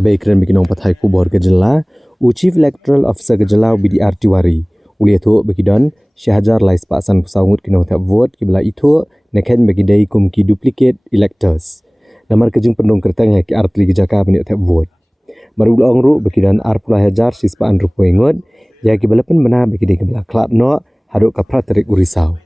Kebaikan bagi nong pathai kubor ke jela, Chief Electoral Officer ke jela BDR Tiwari. Uli itu bagi don Syahjar lais pasan pesaungut ke nong tak vote ke bela itu neken bagi dai kum ki duplicate electors. Namar kejeng pendong kertang ki artli ke jaka bani tak vote. Baru ulang ru bagi don arpula hajar sispaan rupo ingut ya ki balapan bena bagi dai ke bela klub no haduk kapra terik urisau.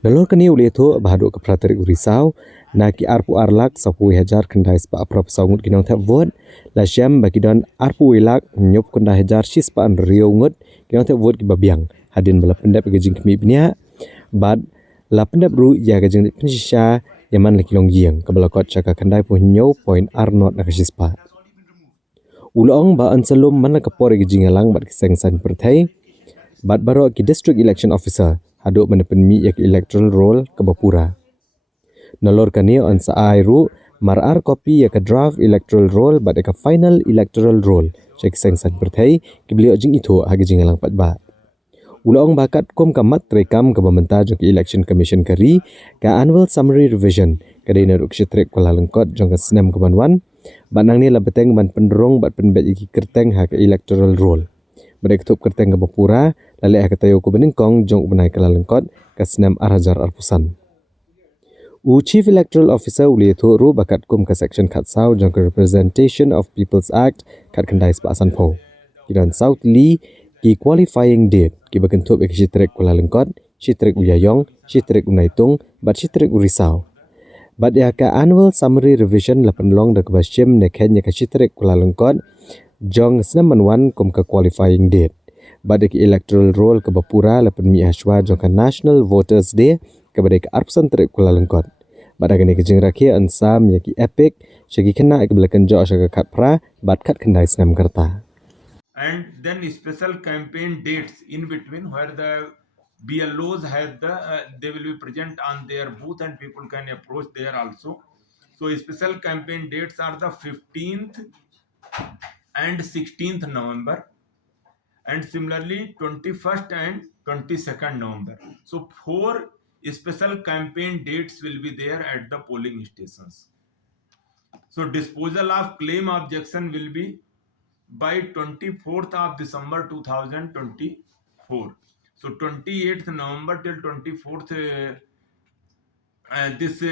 Nalor kini uli itu bahaduk kapra terik urisau na ki arpu arlak sapu hajar kendai spa aprap saungut kinong tak vote la syam bagi don arpu wilak nyop kendai hajar sispaan rio ngut kinong tak vote ki babiang hadin bala pendap gajing kemi bnia bad la pendap ru ya gajing pensisha yaman laki long giang kabala kot chaka kendai pu nyo point r not na kasispa ulong ba ansalum mana kapor gajing alang bad kiseng san perthai bad baro ki district election officer haduk mana penmi ya ki electoral roll ke bapura nalor kani on saai ru marar kopi ya ke draft electoral roll bad ka final electoral roll cek seng san perthai ki beliau jing itu ha gajing alang pat ba Ulaong bakat kum kamat rekam ke pementa jong election commission kari ka annual summary revision kadai na ruk shitrek Kuala Lengkot jong ke senam ke banwan banang ni la beteng ban penderong bat penbet iki kerteng ha ke electoral roll badai ketup kerteng ke bapura lalek ha ke tayo ku beningkong jong benai Kuala Lengkot ke senam arhajar arpusan Chief Electoral Officer uli itu ru bakat kum ke section kat sau jong ke Representation of People's Act kat kendai sepasan po kidan South Lee ki qualifying date ki bakentup ek shitrek Kuala Lengkot, shitrek Uyayong, shitrek Unaitung, bat shitrek Urisau. Bat ya ka annual summary revision la penlong da kebasyem nekhen ya ka shitrek Kuala Lengkot jong senaman kum ka qualifying date. Bat ki electoral roll ke bapura la penmi aswa jong ka National Voters Day ke badai ka arpsan trek Kuala Lengkot. Bat agane ke jeng rakhi ansam ya ki epic syagi kena ke belakan jo syaga kat pra bat kat kendai senam kerta. And then special campaign dates in between where the BLOs have they will be present on their booth and people can approach there also. So special campaign dates are the 15th and 16th November and similarly 21st and 22nd November. So 4 special campaign dates will be there at the polling stations. So disposal of claim objection will be by 24th of December 2024. So 28th November till 24th, this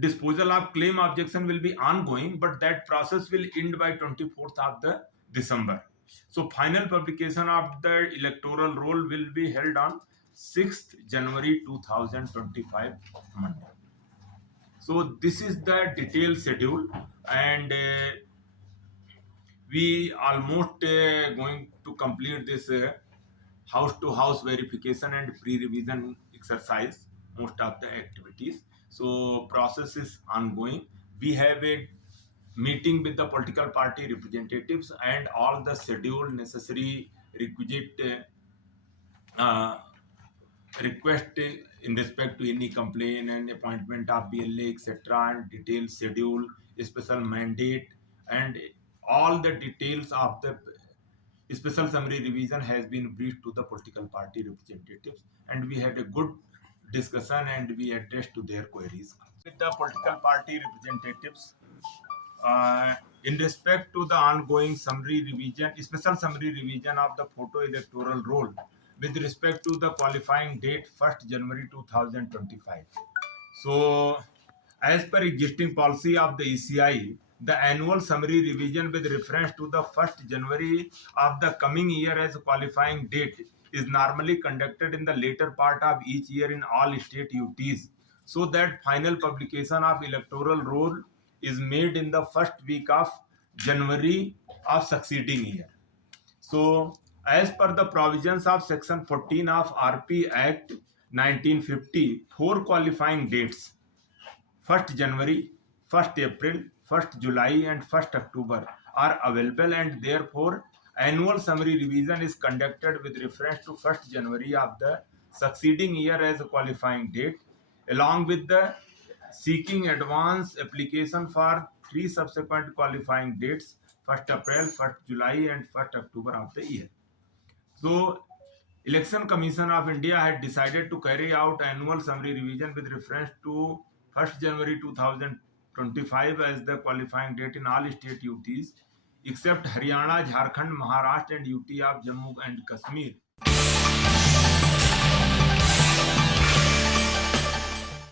disposal of claim objection will be ongoing, but that process will end by 24th of the December. So final publication of the electoral roll will be held on 6th January 2025 Monday. So this is the detailed schedule and we almost going to complete this house to house verification and pre-revision exercise, most of the activities. So process is ongoing. We have a meeting with the political party representatives and all the scheduled necessary requisite request in respect to any complaint and appointment of BLA, etc., and detailed schedule, special mandate, and all the details of the special summary revision has been briefed to the political party representatives, and we had a good discussion and we addressed to their queries. With the political party representatives, in respect to the ongoing summary revision, special summary revision of the photo electoral roll with respect to the qualifying date 1st January 2025. So, as per existing policy of the ECI, the annual summary revision with reference to the 1st January of the coming year as a qualifying date is normally conducted in the later part of each year in all state UTs, so that final publication of electoral roll is made in the first week of January of succeeding year. So, as per the provisions of Section 14 of RP Act 1950, 4 qualifying dates 1st January, 1st April, 1st July and 1st October are available, and therefore annual summary revision is conducted with reference to 1st January of the succeeding year as a qualifying date, along with the seeking advance application for 3 subsequent qualifying dates 1st April, 1st July and 1st October of the year. So, Election Commission of India had decided to carry out annual summary revision with reference to 1st January 2025 25 as the qualifying date in all state UTs except Haryana, Jharkhand, Maharashtra, and UT of Jammu and Kashmir.